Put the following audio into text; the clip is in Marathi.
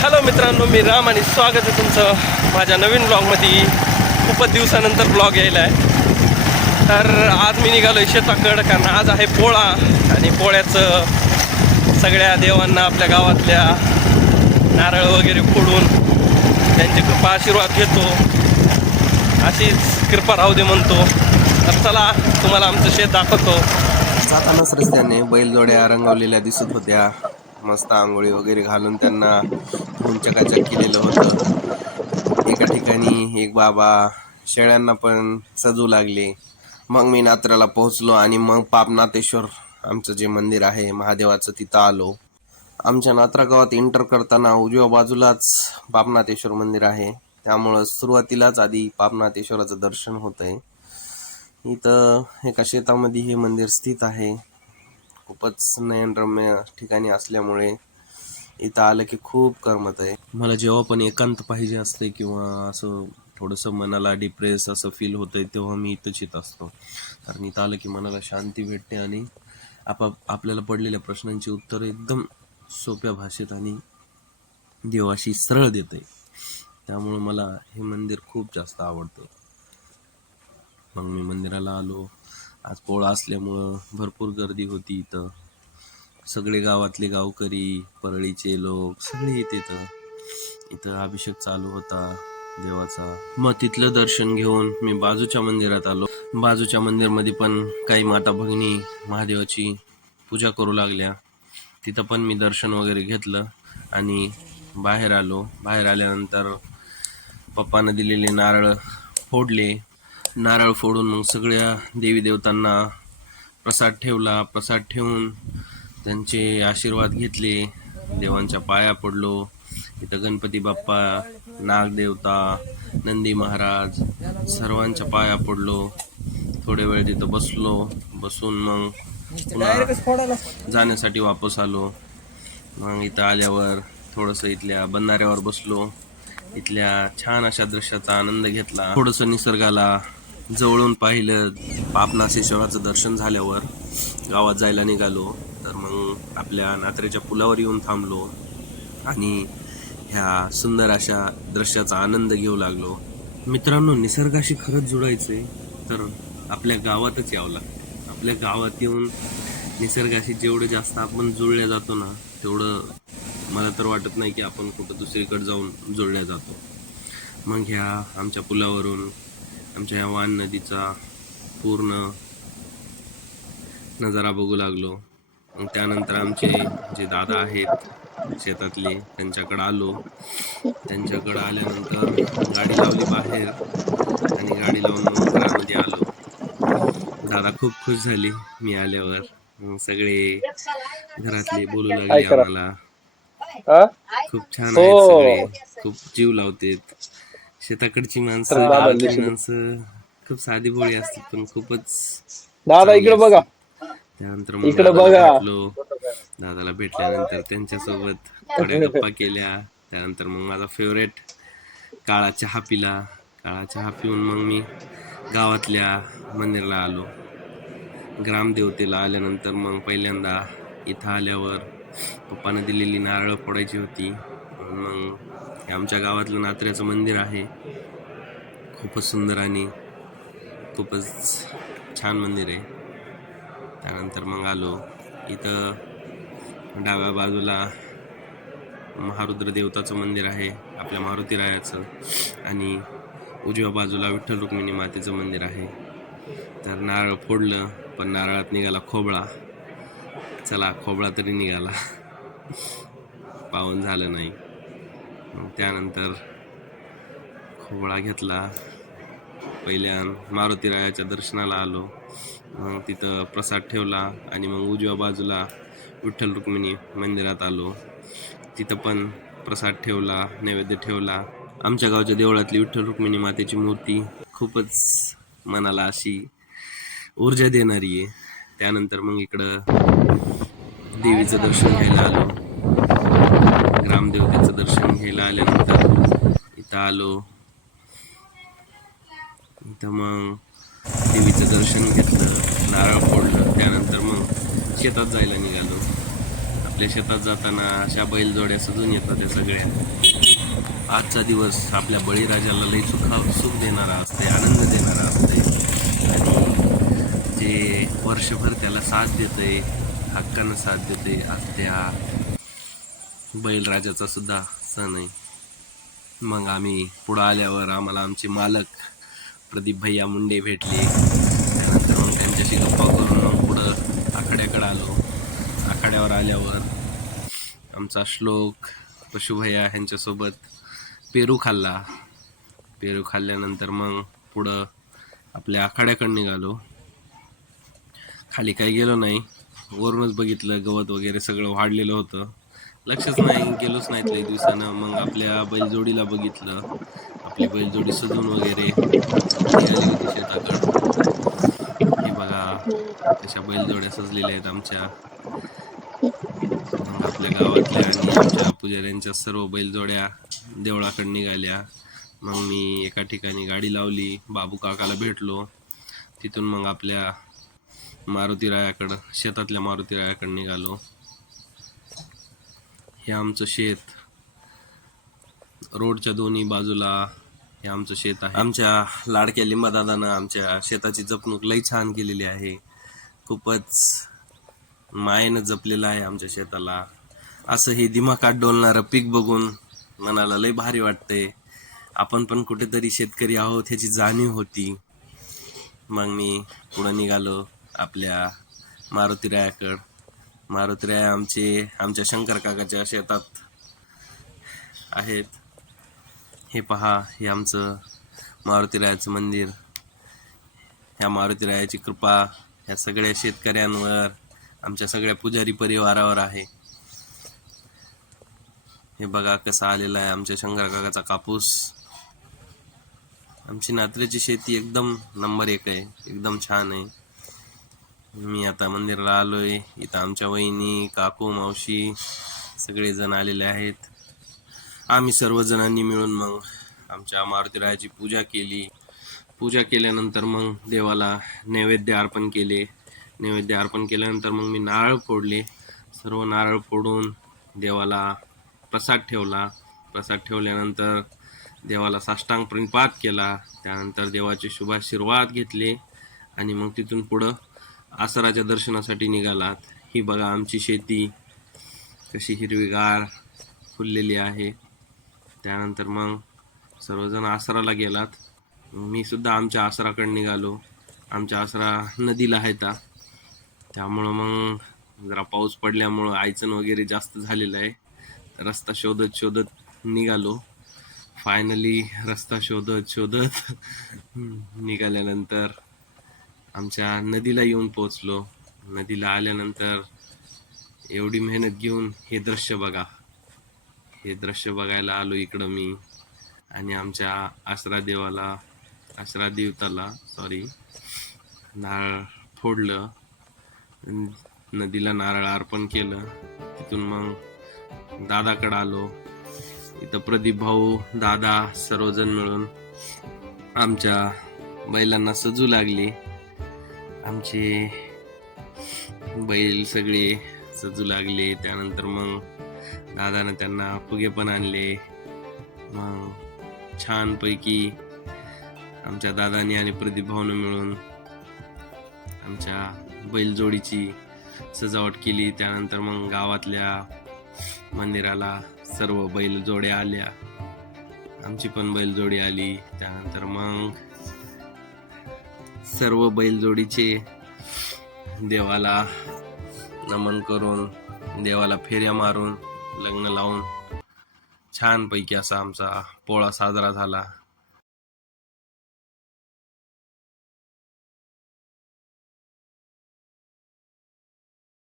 हॅलो मित्रांनो, मी राम आणि स्वागत आहे तुमचं माझ्या नवीन ब्लॉगमध्ये. खूपच दिवसानंतर ब्लॉग यायला आहे. तर आज मी निघालो आहे शेताकडं, कारण आज आहे पोळा आणि पोळ्याचं सगळ्या देवांना आपल्या गावातल्या नारळ वगैरे फोडून त्यांची कृपा आशीर्वाद घेतो, अशीच कृपा राहू दे म्हणतो. तर चला तुम्हाला आमचं शेत दाखवतो. जातानाच रस्त्याने बैलजोड्या रंगवलेल्या दिसत होत्या. मस्त आंघोळी वगैरे घालून त्यांना धुवून चकाचक केलेलं होतं. एका ठिकाणी एक बाबा शेळ्यांना पण सजू लागले. मग मी नात्र्याला पोहोचलो आणि मग पापनाथेश्वर आमचं जे मंदिर आहे महादेवाचं तिथं आलो. आमच्या नात्रा गावात एंटर करताना उजव्या बाजूलाच पापनाथेश्वर मंदिर आहे, त्यामुळं सुरुवातीलाच आधी पापनाथेश्वराचं दर्शन होतंय. इथं एका शेतामध्ये हे मंदिर स्थित आहे. खूपच नयनरम्य ठिकाणी असल्यामुळे इथं आलं की खूप करमत आहे. मला जेव्हा पण एकांत पाहिजे असते किंवा असं थोडंसं मनाला डिप्रेस असं फील होतंय, तेव्हा मी इथंच येत असतो. कारण इथं आलं की मनाला शांती भेटते आणि आपल्याला पडलेल्या प्रश्नांची उत्तरं एकदम सोप्या भाषेत आणि देवाशी सरळ देते. त्यामुळं मला हे मंदिर खूप जास्त आवडतं. मग मी मंदिराला आलो. आज पोळा असल्यामुळं भरपूर गर्दी होती इथं. सगळे गावातले गावकरी, परळीचे लोक सगळे येतात. इथं अभिषेक चालू होता देवाचा. मग तिथलं दर्शन घेऊन मी बाजूच्या मंदिरात आलो. बाजूच्या मंदिरमध्ये पण काही माता भगिनी महादेवाची पूजा करू लागल्या. तिथं पण मी दर्शन वगैरे घेतलं आणि बाहेर आलो. बाहेर आल्यानंतर पप्पानं दिलेले नारळ फोडले. नारळ फोडून मग सगळ्या देवी देवतांना प्रसाद ठेवला. प्रसाद ठेवून त्यांचे आशीर्वाद घेतले. देवांच्या पाया पडलो. इथं गणपती बाप्पा, नागदेवता, नंदी महाराज सर्वांच्या पाया पडलो. थोड्या वेळ तिथं बसलो. बसून मग पुन्हा जाण्यासाठी वापस आलो. मग इथं आल्यावर थोडंसं इथल्या बंधाऱ्यावर बसलो. इथल्या छान अशा दृश्याचा आनंद घेतला. थोडंसं निसर्गाला जवळून पाहिलं. पापनाथेश्वराचं दर्शन झाल्यावर गावात जायला निघालो. तर मग आपल्या नात्रेच्या पुलावर येऊन थांबलो आणि ह्या सुंदर अशा दृश्याचा आनंद घेऊ लागलो. मित्रांनो, निसर्गाशी खरंच जुळायचंय तर आपल्या गावातच यावं लागतं. आपल्या गावात येऊन निसर्गाशी जेवढं जास्त आपण जुळल्या जातो ना, तेवढं मला तर वाटत नाही की आपण कुठं दुसरीकडे जाऊन जुळल्या जातो. मग ह्या आमच्या पुलावरून आमच्या ह्या वान नदीचा पूर्ण नजारा बघू लागलो. मग त्यानंतर आमचे जे दादा आहेत शेतातले, त्यांच्याकडे आलो. त्यांच्याकडे आल्यानंतर गाडी लावली बाहेर आणि गाडी लावून मग घरामध्ये आलो. दादा खूप खुश झाली मी आल्यावर. मग सगळे घरातले बोलू लागले आम्हाला, खूप छान आहेत सगळे, खूप जीव लावतेत. शेताकडची माणसं, गावातली माणसं खूप साधी भोळी असतात पण खूपच चांगली असतात. त्यानंतर मग दादाला भेटलो. दादाला भेटल्यानंतर त्यांच्यासोबत थोड्या गप्पा केल्या. त्यानंतर मग माझा फेवरेट काळा चहा पिला. काळा चहा पिऊन मग मी गावातल्या मंदिराला आलो. ग्रामदेवतेला आल्यानंतर मग पहिल्यांदा इथं आल्यावर पप्पानं दिलेली नारळ फोडायची होती. मग हे आमच्या गावातलं नात्र्याचं मंदिर आहे. खूपच सुंदर आणि खूपच छान मंदिर आहे. त्यानंतर मग आलो. इथं डाव्या बाजूला महारुद्र देवताचं मंदिर आहे आपल्या मारुतीरायाचं आणि उजव्या बाजूला विठ्ठल रुक्मिणी मातेचं मंदिर आहे. तर नारळ फोडलं पण नारळात निघाला खोबळा. चला, खोबळा तरी निघाला, पावन झालं नाही. मग त्यानंतर खोबळा घेतला. पहिल्या मारुतीरायाच्या दर्शनाला आलो. मग तिथं प्रसाद ठेवला आणि मग उजव्या बाजूला विठ्ठल रुक्मिणी मंदिरात आलो. तिथं पण प्रसाद ठेवला, नैवेद्य ठेवला. आमच्या गावच्या देवळातली विठ्ठल रुक्मिणी मातेची मूर्ती खूपच मनाला अशी ऊर्जा देणारी आहे. त्यानंतर मग इकडं देवीचं दर्शन घ्यायला आलो. ग्रामदेवतेचं दर्शन घ्यायला आल्यानंतर इथं आलो. इथं मग देवीचं दर्शन घेतलं, नारळ फोडलं. त्यानंतर मग शेतात जायला निघालो. आपल्या शेतात जाताना अशा बैलजोड्या सजून येतात त्या सगळ्या. आजचा दिवस आपल्या बळीराजाला लई सुख देणारा असते, आनंद देणारा असते आणि जे वर्षभर त्याला साथ देते, हक्कानं साथ देते, आज त्या बैलराजाचा सुद्धा सण आहे. मग आम्ही पुढं आल्यावर आम्हाला आमचे मालक प्रदीप भैया मुंडे भेटले. त्यानंतर मग त्यांच्याशी गप्पा करून मग पुढं आखाड्याकडे आलो. आखाड्यावर आल्यावर आमचा श्लोक पशुभैया ह्यांच्यासोबत पेरू खाल्ला. पेरू खाल्ल्यानंतर मग पुढं आपल्या आखाड्याकडे निघालो. खाली काही गेलो नाही, वरूनच बघितलं गवत वगैरे सगळं वाढलेलं होतं. लक्षच नाही, गेलोच नाहीत लई दिवसानं. मग आपल्या बैलजोडीला बघितलं, आपली बैलजोडी सजून वगैरे निघाली होती शेताकडं. हे बघा कशा बैलजोड्या सजलेल्या आहेत आमच्या. मग आपल्या गावातल्या आणि आमच्या पुजाऱ्यांच्या सर्व बैलजोड्या देवळाकडे निघाल्या. मग मी एका ठिकाणी गाडी लावली, बाबू काकाला भेटलो. तिथून मग आपल्या मारुतीरायाकडं, शेतातल्या मारुतीरायाकडे निघालो. हे आमचं शेत, रोडच्या दोन्ही बाजूला हे आमचं शेत आहे. आमच्या लाडक्या लिंबादादानं आमच्या शेताची जपणूक लई छान केलेली आहे. खूपच मायेनं जपलेलं आहे आमच्या शेताला. असं हे दिमाखात डोलणारं पीक बघून मनाला लई भारी वाटतंय. आपण पण कुठेतरी शेतकरी आहोत ह्याची जाणीव होती. मग मी पुढं निघालो आपल्या मारुतीरायाकडं. मारुतीराय आमच्या शंकर काकाच्या शेतात आहेत. हे पहा, हे आमचं मारुतीरायाचं मंदिर. ह्या मारुतीरायाची कृपा ह्या सगळ्या शेतकऱ्यांवर, आमच्या सगळ्या पुजारी परिवारावर आहे. हे बघा कसा आलेला आहे आमच्या शंकर काकाचा कापूस. आमची नात्र्याची शेती एकदम नंबर 1 आहे, एकदम छान आहे. मी आता मंदिराला आलोय. इथं आमच्या वहिनी, काकू, मावशी सगळेजण आलेले आहेत. आम्ही सर्वजणांनी मिळून मग आमच्या मारुतीरायाची पूजा केली. पूजा केल्यानंतर मग देवाला नैवेद्य अर्पण केले. नैवेद्य अर्पण केल्यानंतर मग मी नारळ फोडले. सर्व नारळ फोडून देवाला प्रसाद ठेवला. प्रसाद ठेवल्यानंतर देवाला साष्टांग प्रणिपात केला. त्यानंतर देवाचे शुभाशीर्वाद घेतले आणि मग तिथून पुढं आसराच्या दर्शनासाठी निघालात. ही बघा आमची शेती कशी हिरवीगार फुललेली आहे. त्यानंतर मग सर्वजण आसराला गेलात. मी सुद्धा आमच्या आसराकडे निघालो. आमच्या आसरा नदीला आहे, त्यामुळं मग जरा पाऊस पडल्यामुळं आयचन वगैरे जास्त झालेलं आहे. रस्ता शोधत निघालो. फायनली रस्ता शोधत निघाल्यानंतर आमच्या नदीला येऊन पोचलो. नदीला आल्यानंतर एवढी मेहनत घेऊन हे दृश्य बघा. हे दृश्य बघायला आलो इकडं मी. आणि आमच्या आसरा देवताला नारळ फोडलं, नदीला नारळ अर्पण केलं. तिथून मग दादाकडे आलो. इथं प्रदीप भाऊ, दादा सर्वजण मिळून आमच्या बैलांना सजू लागले. आमचे बैल सगळे सजू लागले. त्यानंतर मग दादानं त्यांना फुगे पण आणले. मग छानपैकी आमच्या दादानी आणि प्रदीप भाऊनं मिळून आमच्या बैलजोडीची सजावट केली. त्यानंतर मग गावातल्या मंदिराला सर्व बैलजोड्या आल्या. आमची पण बैलजोडी आली. त्यानंतर मग सर्व बैलजोडीचे देवाला नमन करून, देवाला फेऱ्या मारून, लग्न लावून छानपैकी असा आमचा पोळा साजरा झाला.